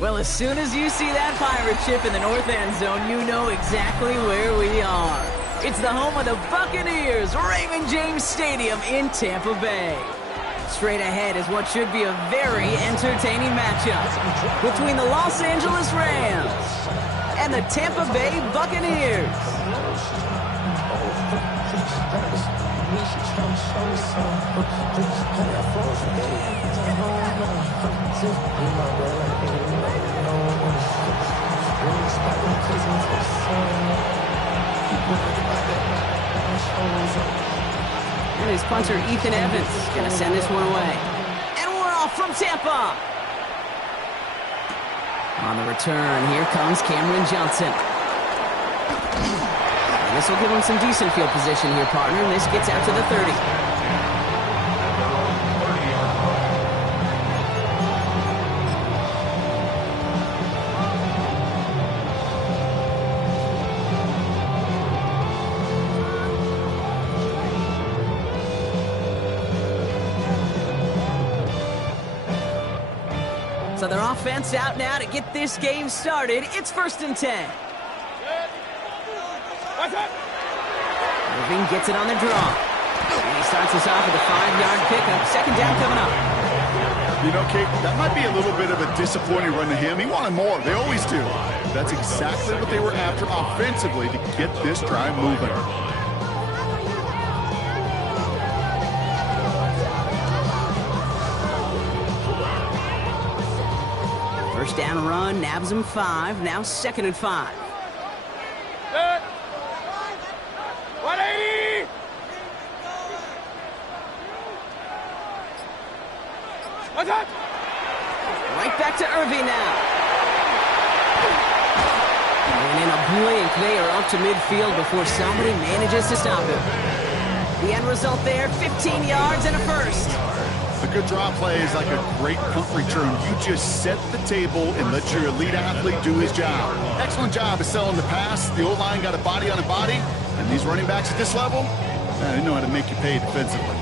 Well, as soon as you see that pirate ship in the north end zone, you know exactly where we are. It's the home of the Buccaneers, Raymond James Stadium in Tampa Bay. Straight ahead is what should be a very entertaining matchup between the Los Angeles Rams and the Tampa Bay Buccaneers. And his punter, Ethan Evans, going to send this one away. And we're off from Tampa. On the return, here comes Cameron Johnson. And this will give him some decent field position here, partner. And this gets out to the 30. So their offense out now to get this game started. It's 1st and 10. Irving gets it on the draw. And he starts us off with a 5-yard pickup. 2nd down coming up. You know, Kate, that might be a little bit of a disappointing run to him. He wanted more. They always do. That's exactly what they were after offensively to get this drive moving. First down run, nabs him 5. Now 2nd and 5. 180! What's that? Right back to Irving now. And in a blink, they are up to midfield before somebody manages to stop him. The end result there, 15 yards and a first. A good draw play is like a great punt return. You just set the table and let your elite athlete do his job. Excellent job of selling the pass. The O-line got a body on a body. And these running backs at this level, they know how to make you pay defensively.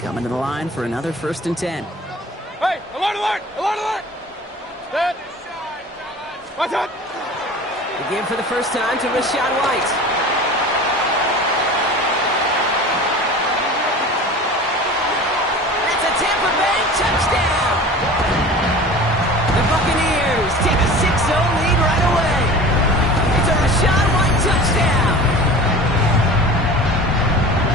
Coming to the line for another 1st and 10. Hey, alert, alert, alert, alert! Dead. Watch out! The give for the first time to Rashad White. That's a Tampa Bay touchdown! The Buccaneers take a 6-0 lead right away. It's a Rashad White touchdown!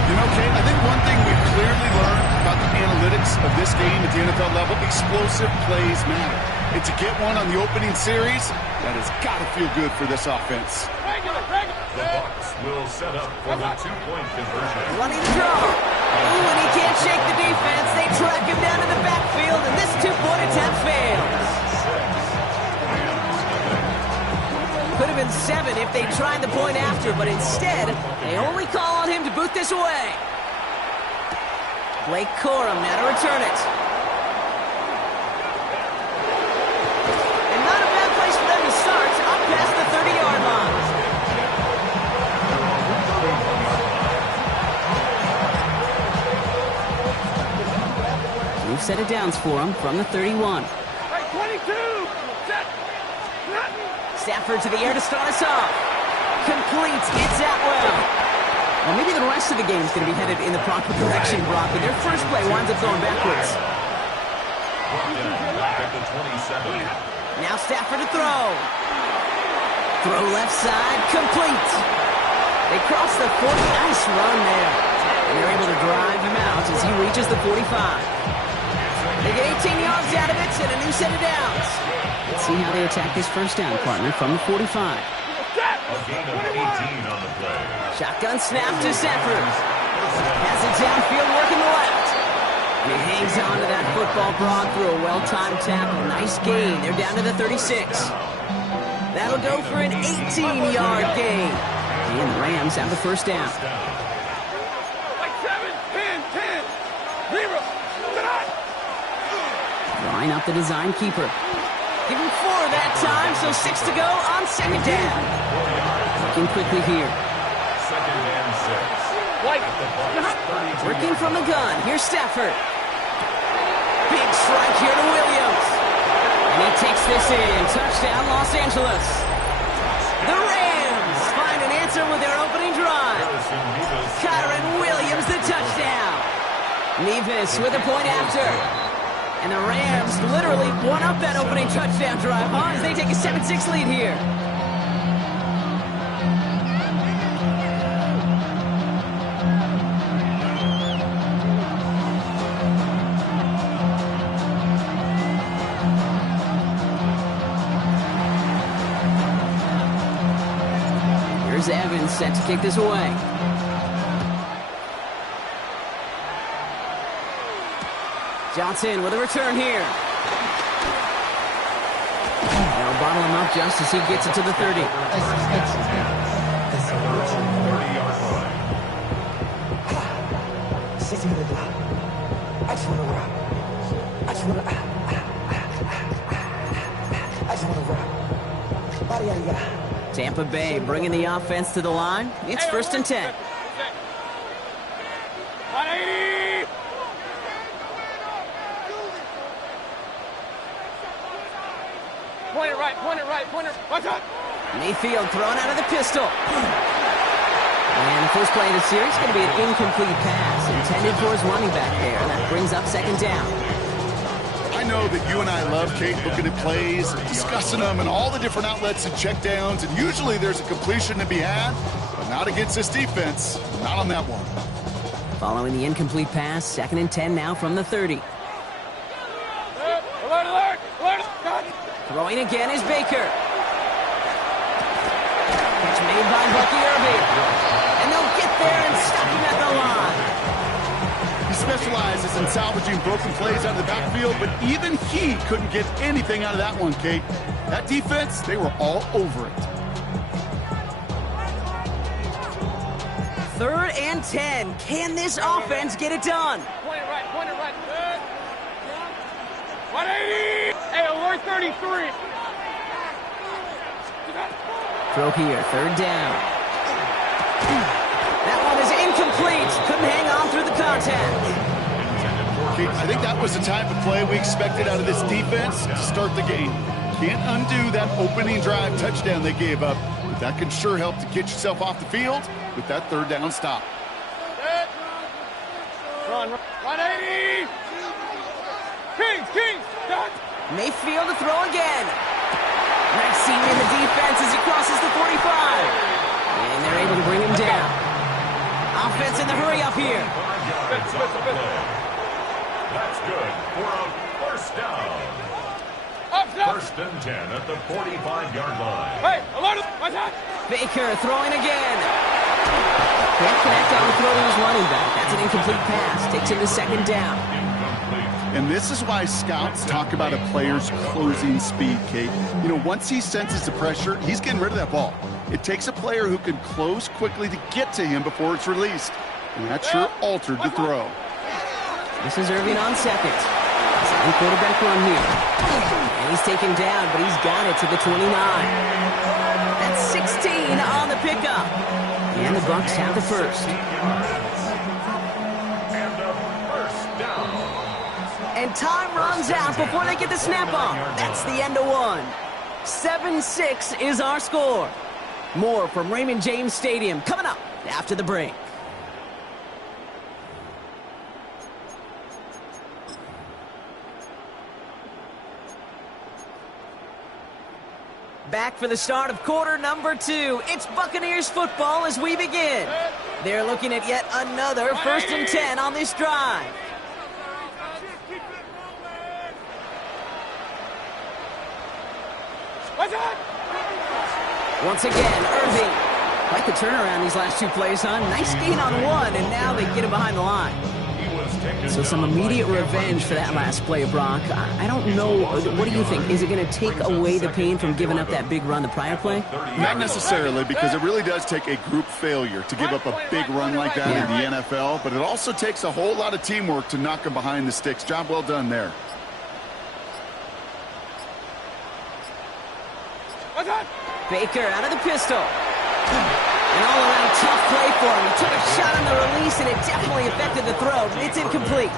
You know, Kate, I think one thing we've clearly learned about the analytics of this game at the NFL level, explosive plays matter. And to get one on the opening series, that has got to feel good for this offense. The Bucs will set up for the 2-point conversion. Running the draw. Ooh, and he can't shake the defense. They track him down in the backfield, and this 2-point attempt fails. Could have been 7 if they tried the point after, but instead, they only call on him to boot this away. Blake Corum now to return it. And not a bad place for them to start, up past the 30-yard line. New set of downs for him from the 31. Hey, 22! Set! Nothing! Stafford to the air to start us off. Complete. It's Atwell. Well, maybe the rest of the game is going to be headed in the proper direction, Brock, but their first play winds up going backwards. Back at the 27. Now Stafford to throw. Throw left side. Complete. They cross the 40. Nice run there. And they're able to drive him out as he reaches the 45. They get 18 yards out of it and a new set of downs. Let's see how they attack this first down, partner, from the 45. A gain of 18 on the play. Shotgun snap to Stafford. Has it downfield, working the left. And he hangs on to that football, Brock, through a well-timed tackle. Nice gain. They're down to the 36. That'll go for an 18-yard gain. And the Rams have the first down. Like 7, 10, 10, 0, Line up the design keeper. Give him 4 that time, so 6 to go on 2nd down. Working quickly here. 2nd and 6. White. At the Bucs 32. Working from the gun. Here's Stafford. Big strike here to Williams. And he takes this in. Touchdown, Los Angeles. The Rams find an answer with their opening drive. Kyron Williams, the touchdown. Nevis with a point after. And the Rams literally won up that opening touchdown drive, as they take a 7-6 lead here. Here's Evans set to kick this away. Johnson with a return here. They'll bottle him up just as he gets it to the 30. Tampa Bay bringing the offense to the line. It's 1st and 10. 180! Point it right, point it right, point it. Watch out! Mayfield thrown out of the pistol. And the first play of the series is going to be an incomplete pass intended for his running back there. And that brings up 2nd down. I know that you and I love, Kate, looking at plays, discussing them, and all the different outlets and checkdowns, and usually there's a completion to be had, but not against this defense. Not on that one. Following the incomplete pass, 2nd and 10 now from the 30. Alert, alert, alert! Throwing again is Baker. Catch made by Bucky Irving. And they'll get there and stop him at the line. He specializes in salvaging broken plays out of the backfield, but even he couldn't get anything out of that one, Kate. That defense, they were all over it. 3rd and 10. Can this offense get it done? Point it right, point it right. 180! Hey, alert 33! Throw here, 3rd down. That one is incomplete. Couldn't hang on through the contact. Kate, I think that was the type of play we expected out of this defense to start the game. Can't undo that opening drive touchdown they gave up, but that can sure help to get yourself off the field with that 3rd down stop. Run, 180! Kings, done! Mayfield to throw again. Nice seam in the defense as he crosses the 45. And they're able to bring him down. Offense in the hurry up here. That's good for a 1st down. Up. 1st and 10 at the 45-yard line. Hey, alert! Watch out! Baker throwing again. Can't connect on the throw to his running back. That's an incomplete pass. Takes him to 2nd down. And this is why scouts talk about a player's closing speed, Kate. You know, once he senses the pressure, he's getting rid of that ball. It takes a player who can close quickly to get to him before it's released. And that sure altered the throw. This is Irving on 2nd. Second quarterback run here. And he's taken down, but he's got it to the 29. That's 16 on the pickup. And the Bucs have the 1st. And time runs out before they get the snap off. That's the end of one. 7-6 is our score. More from Raymond James Stadium coming up after the break. Back for the start of quarter number 2. It's Buccaneers football as we begin. They're looking at yet another 1st and 10 on this drive. Once again, Irving. Quite the turnaround these last 2 plays, huh? Nice gain on 1, and now they get him behind the line. So some immediate revenge for that last play, Brock. I don't know. What do you think? Is it going to take away the pain from giving up that big run the prior play? Not necessarily, because it really does take a group failure to give up a big run like that in the NFL, but it also takes a whole lot of teamwork to knock them behind the sticks. Job well done there. Baker out of the pistol. An all-around tough play for him. He took a shot on the release, and it definitely affected the throw. It's incomplete.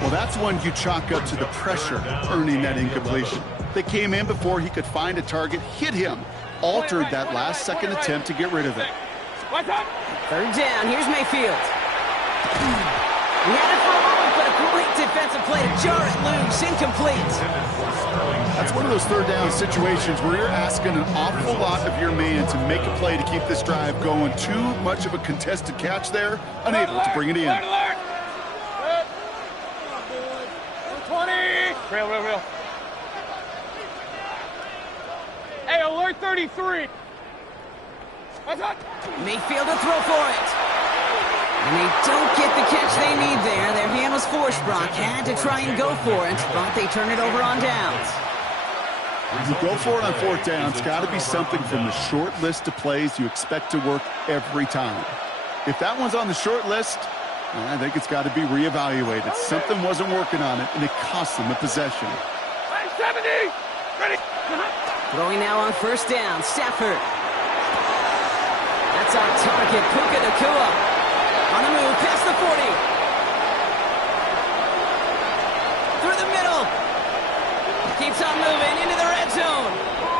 Well, that's one you chalk up to the pressure earning that incompletion. They came in before he could find a target, hit him, altered that last-second attempt to get rid of it. Third down. Here's Mayfield. He had it for a moment, but a great defensive play to jar it loose. Incomplete. That's one of those third down situations where you're asking an awful lot of your man to make a play to keep this drive going. Too much of a contested catch there, unable to bring it in. 20. Real. Hey, alert 33. Mayfield to throw for it. And they don't get the catch they need there. Their hand was forced, Brock. Had to try and go for it, but they turn it over on downs. You go for it on fourth down, it's got to be something from the short list of plays you expect to work every time. If that one's on the short list, I think it's got to be reevaluated. Something wasn't working on it, and it cost them a possession. 70. Ready. Throwing now on first down, Stafford. That's on target, Puka Nacua. On the move, past the 40. Through the middle. Keeps on moving into the red zone.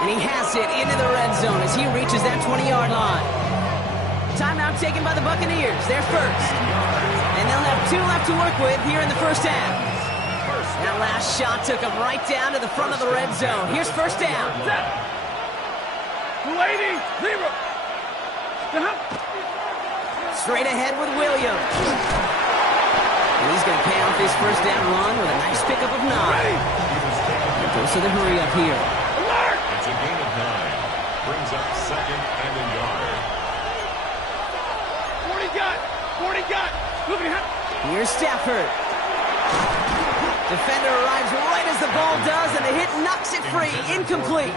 And he has it into the red zone as he reaches that 20-yard line. Timeout taken by the Buccaneers. They're first. And they'll have 2 left to work with here in the first half. That last shot took him right down to the front of the red zone. Here's first down. 280. 0. Straight ahead with Williams. And he's going to pay off his first down run with a nice pickup of 9. And goes to the hurry up here. Alert! It's a gain of 9. Brings up second and a yard. 40 got. Moving ahead. Here's Stafford. Defender arrives right as the ball does, and the hit knocks it free. Incomplete.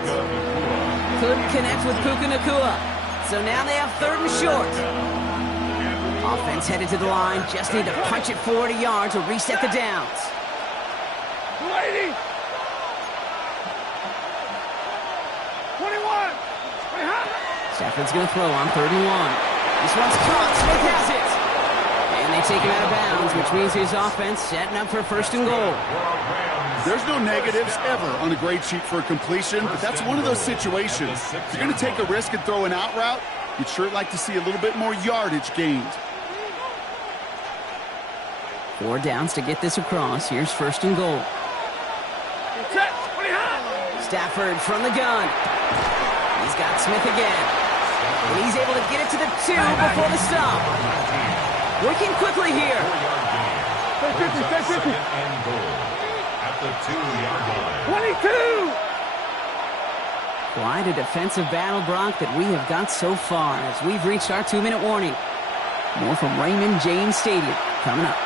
Couldn't connect with Puka Nacua. So now they have third and short. Offense headed to the line. Just need to punch it 40 yards to reset the downs. 280. 21. Stafford's going to throw on third and 1. This one's caught. Smith has it. And they take him out of bounds, which means his offense setting up for first and goal. There's no negatives ever on a grade sheet for a completion, but that's one of those situations. If you're going to take a risk and throw an out route, you'd sure like to see a little bit more yardage gained. 4 downs to get this across. Here's first and goal. Stafford from the gun. He's got Smith again. And he's able to get it to the 2 before the stop. Working quickly here. 50. At the 2-yard line. 22. Quite a defensive battle, Brock, that we have got so far as we've reached our 2-minute warning. More from Raymond James Stadium coming up.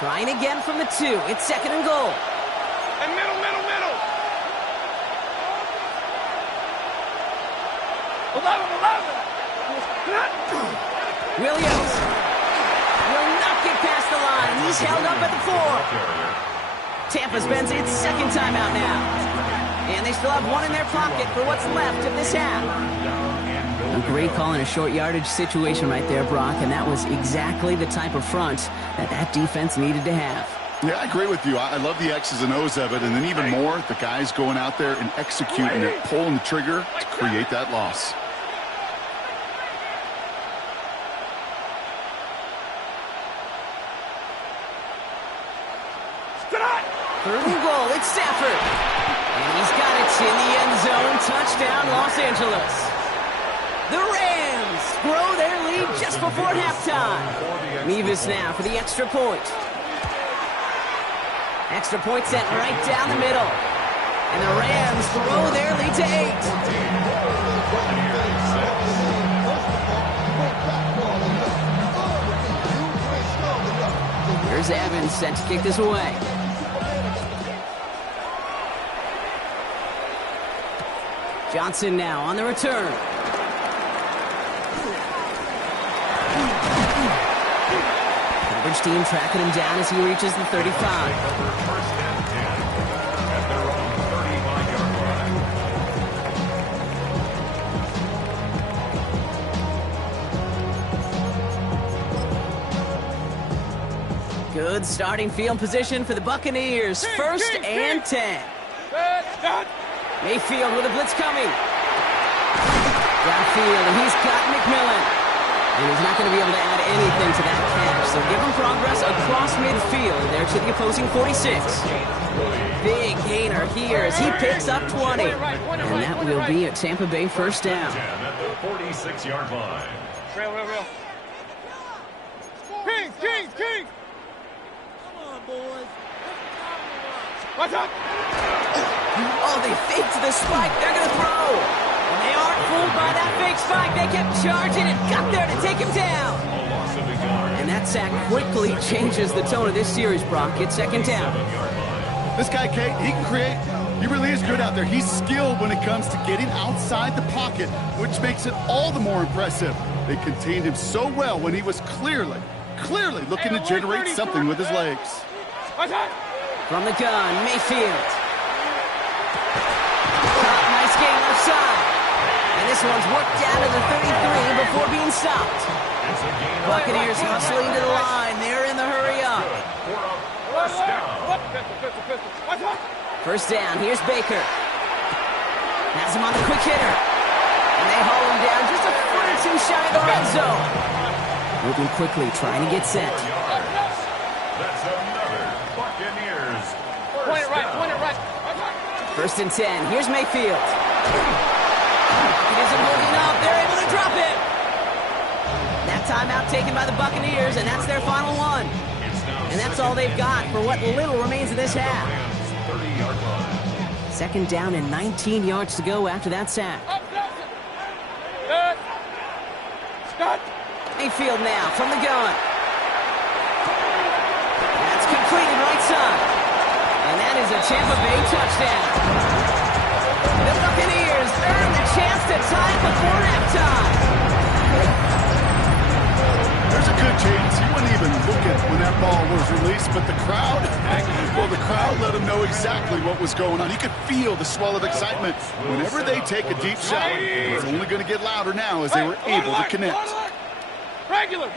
Trying again from the 2. It's second and goal. And middle. Williams will not get past the line. He's held up at the 4. Tampa spends its second timeout now. And they still have 1 in their pocket for what's left of this half. A great call in a short yardage situation right there, Brock, and that was exactly the type of front that defense needed to have. Yeah, I agree with you. I love the X's and O's of it, and then even more, the guys going out there and executing it, pulling the trigger to create that loss. Third and goal, it's Stafford. And he's got it in the end zone. Touchdown, Los Angeles. The Rams grow their lead just before halftime. Mevis now for the extra point. Extra point sent right down the middle. And the Rams grow their lead to 8. Here's Evans set to kick this away. Johnson now on the return. team tracking him down as he reaches the 35. First and 10 at their own 35-yard line. Good starting field position for the Buccaneers. First and 10. Mayfield with a blitz coming. Downfield, and he's got McMillan. And he's not going to be able to add anything to that catch. So give him progress across midfield there to the opposing 46. Big gainer here as he picks up 20. And that will be a Tampa Bay first down. At the 46-yard line. Real. Kings! Come on, boys. Watch out! Oh, they faked the spike. They're going to throw. And they aren't fooled by that fake spike. They kept charging and got there to take him down. And that sack quickly changes the tone of this series, Brock. It's second down. This guy, Kate, he can create. He really is good out there. He's skilled when it comes to getting outside the pocket, which makes it all the more impressive. They contained him so well when he was clearly looking to generate something with his legs. From the gun, Mayfield. Nice game left side. And this one's worked down to the 33 before being stopped. Buccaneers hustling to the line. They're in the hurry up. First down. Here's Baker. Has him on the quick hitter. And they haul him down just a foot or two shy of the red zone. Moving quickly, trying to get set. That's another Buccaneers. Point it right. First and 10. Here's Mayfield. He isn't holding up. They're able to drop it. That timeout taken by the Buccaneers, and that's their final one. And that's all they've got for what little remains of this half. 30-yard line. Second down and 19 yards to go after that sack. Mayfield now from the gun. That's completed right side. And that is a Tampa Bay touchdown. The Buccaneers earn the chance to tie it before halftime. There's a good chance he wasn't even looking when that ball was released, but the crowd let him know exactly what was going on. He could feel the swell of excitement. Whenever they take a deep shot, it's only going to get louder now as they were able to connect. Regular.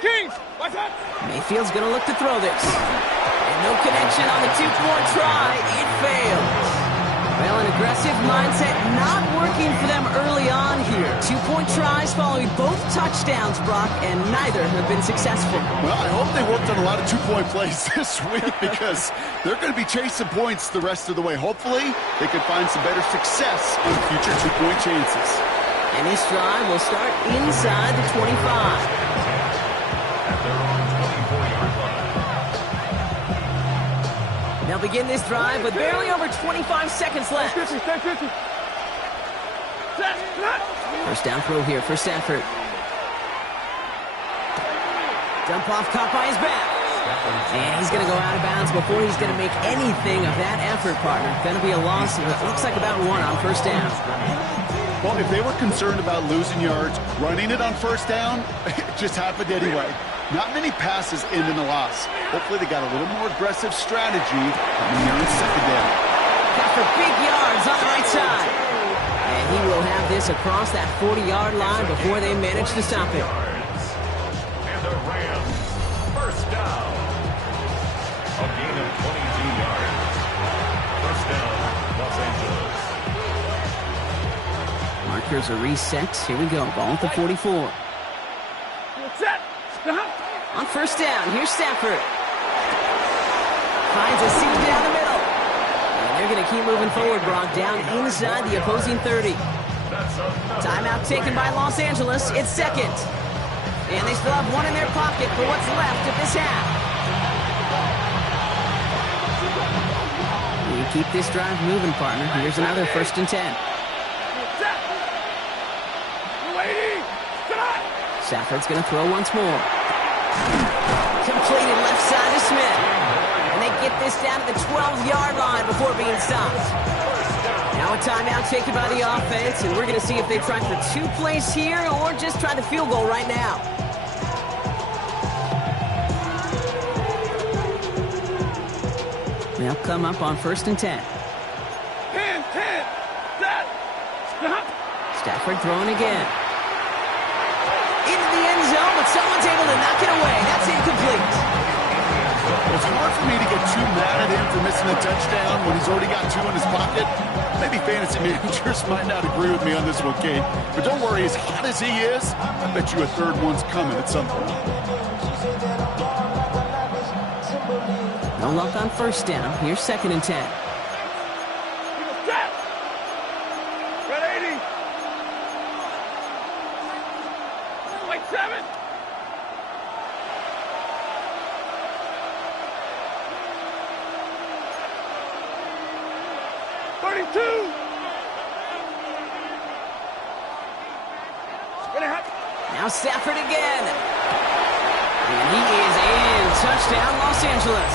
Kings. Watch out. Mayfield's going to look to throw this. And no connection on the two-point try. It fails. Well, an aggressive mindset not working for them early on here. Two-point tries following both touchdowns, Brock, and neither have been successful. Well, I hope they worked on a lot of two-point plays this week because they're going to be chasing points the rest of the way. Hopefully, they can find some better success on future two-point chances. And this drive will start inside the 25. They'll begin this drive with barely over 25 seconds left. First down throw here for Stafford. Dump off caught by his back. And he's going to go out of bounds before he's going to make anything of that effort, partner. Going to be a loss of, it looks like, about one on first down. Well, if they were concerned about losing yards, running it on first down, it just happened anyway. Not many passes end in a loss. Hopefully they got a little more aggressive strategy coming here in second down. Got for big yards on the right side. And he will have this across that 40-yard line before they manage to stop it. And the Rams, first down. A gain of 22 yards. First down, Los Angeles. Markers are reset. Here we go. Ball at the 44. On first down, here's Stafford. Finds a seam down the middle. And they're going to keep moving forward, Brock, down inside the opposing 30. Timeout taken by Los Angeles. It's second. And they still have one in their pocket for what's left of this half. You keep this drive moving, partner. Here's another first and 10. Stafford's going to throw once more. Completed left side to Smith. And they get this down to the 12-yard line before being stopped. Now a timeout taken by the offense, and we're going to see if they try for 2 plays here or just try the field goal right now. They'll come up on 1st and 10. 10, 10, set. Stafford throwing again. Into the end zone, but someone's able to knock it away. That's incomplete. It's hard for me to get too mad at him for missing a touchdown when he's already got 2 in his pocket. Maybe fantasy managers might not agree with me on this one, Kate. But don't worry, as hot as he is, I bet you a 3rd one's coming at some point. No luck on 1st down. Here's 2nd and 10. Got 80. Like 7. Now Stafford again. And he is in. Touchdown, Los Angeles.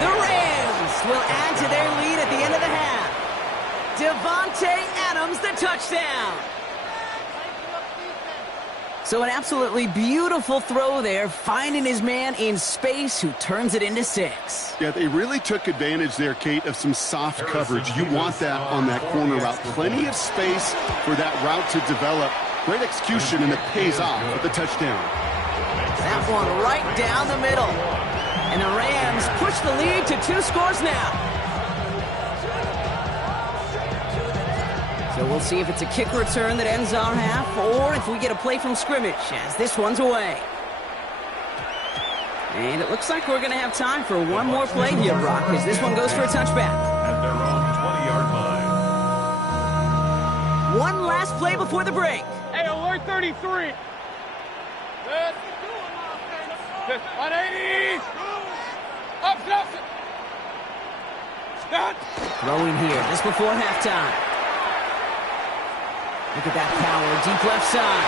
The Rams will add to their lead at the end of the half. Devontae Adams, the touchdown. So an absolutely beautiful throw there, finding his man in space who turns it into 6. Yeah, they really took advantage there, Kate, of some soft coverage. You want that on that corner route. Plenty of space for that route to develop. Great execution, and it pays off with the touchdown. That one right down the middle. And the Rams push the lead to 2 scores now. So we'll see if it's a kick return that ends our half, or if we get a play from scrimmage, as this one's away. And it looks like we're going to have time for one more play here, Brock, as this one goes for a touchback. At their own 20-yard line. One last play before the break. Hey, alert 33. Set. 180. Up, Nelson. Stop. Throwing here just before halftime. Look at that power, deep left side.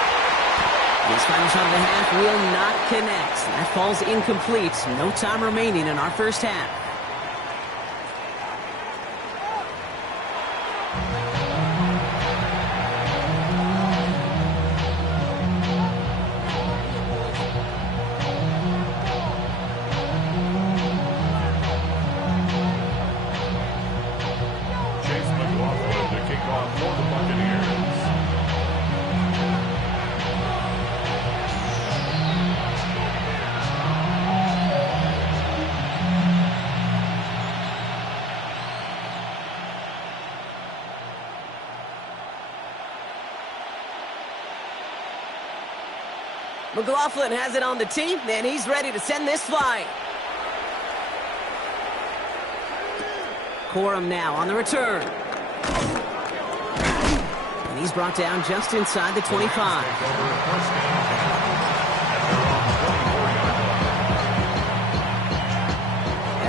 This final shot of the half will not connect. That falls incomplete. No time remaining in our first half. McLaughlin has it on the tee, and he's ready to send this flying. Corum now on the return. And he's brought down just inside the 25.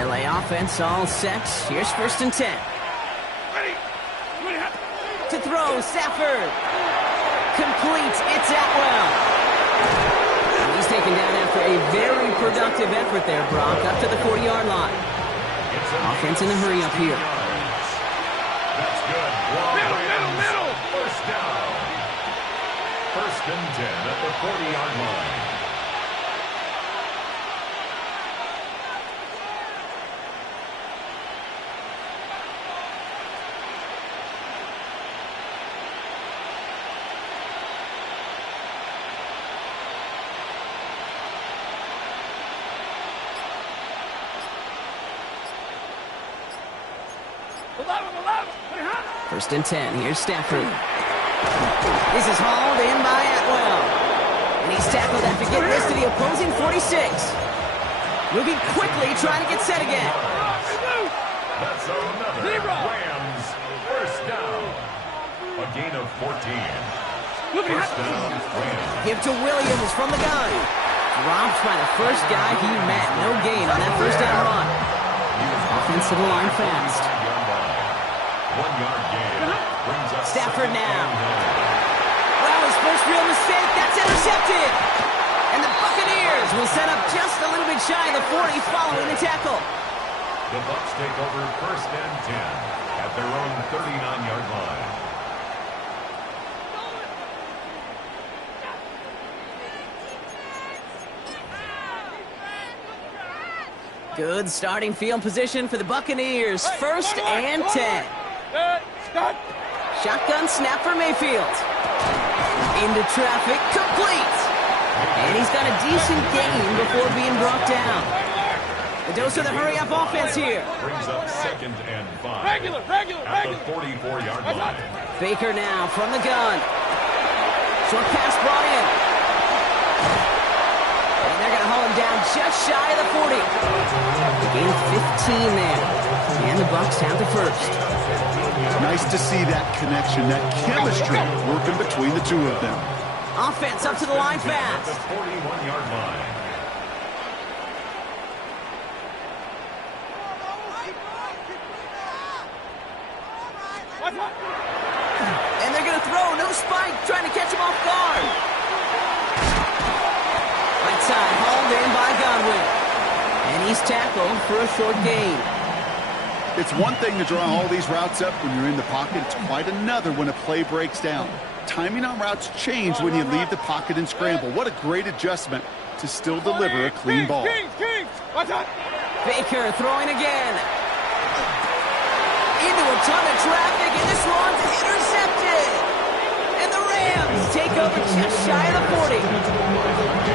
LA offense all set. Here's 1st and 10. To throw, Stafford. Complete, it's Atwell. He's taken down after a very productive effort there, Brock, up to the 40-yard line. Offense in a hurry up here. That's good. Middle. First down. 1st and 10 at the 40-yard line. First and 10. Here's Stafford. This is hauled in by Atwell. And he's tackled after getting this to the opposing 46. Moving quickly, trying to get set again. That's another Rams first down. A gain of 14. First down, Rams. Give to Williams from the gun. Dropped by the first guy he met. No gain on that first down run. Offense to the line fast. 1-yard gain. Brings up Stafford now. Well, his first real mistake. That's intercepted. And the Buccaneers will set up just a little bit shy of the 40 following the tackle. The Bucs take over 1st and 10 at their own 39-yard line. Good starting field position for the Buccaneers. 1st and 10. Shotgun snap for Mayfield. Into traffic, complete. And he's got a decent gain before being brought down. The dose of the hurry-up offense here. Brings up 2nd and 5. At the 44-yard line. Baker now from the gun. Short pass brought in. And they're going to haul him down just shy of the 40. Gain 15 there. And the Bucs have the 1st. Nice to see that connection, that chemistry working between the two of them. Offense up to the line fast. At the 41-yard line. And they're going to throw. No spike. Trying to catch him off guard. Right side hauled in by Godwin. And he's tackled for a short gain. It's one thing to draw all these routes up when you're in the pocket. It's quite another when a play breaks down. Timing on routes change when you leave the pocket and scramble. What a great adjustment to still deliver a clean ball. Baker throwing again. Into a ton of traffic, and this one's intercepted. And the Rams take over just shy of the 40.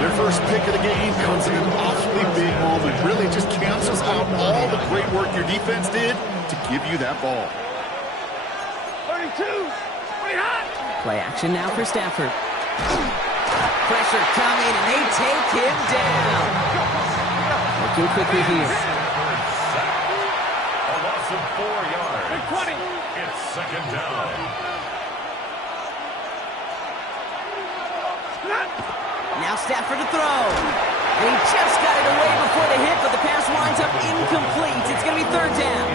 Their first pick of the game comes in an awfully big moment. Really just cancels out all the great work your defense did to give you that ball. 32, pretty hot. Play action now for Stafford. Pressure coming, and they take him down. Looking quickly here. A loss of 4 yards. 20. It's 2nd down. Now Stafford to throw. And he just got it away before the hit, but the pass winds up incomplete. It's going to be 3rd down.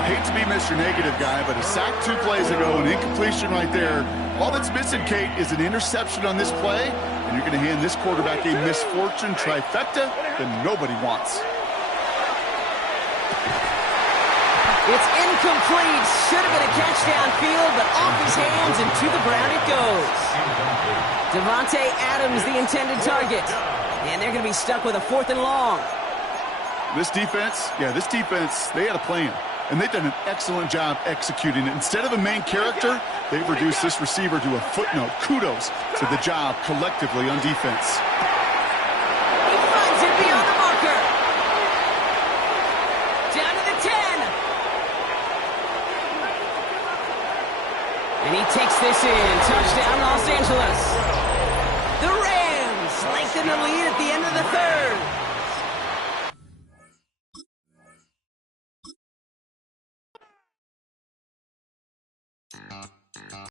I hate to be Mr. Negative guy, but a sack 2 plays ago, an incompletion right there. All that's missing, Kate, is an interception on this play, and you're going to hand this quarterback a misfortune trifecta that nobody wants. It's incomplete. Should have been a catch downfield, but off his hands and to the ground it goes. Devontae Adams, the intended target. And they're going to be stuck with a 4th and long. This defense, they had a plan. And they've done an excellent job executing it. Instead of a main character, they've reduced this receiver to a footnote. Kudos to the job collectively on defense. He finds it beyond the marker. Down to the 10. And he takes this in. Touchdown, Los Angeles. The Rams lengthen the lead at the end of the 3rd.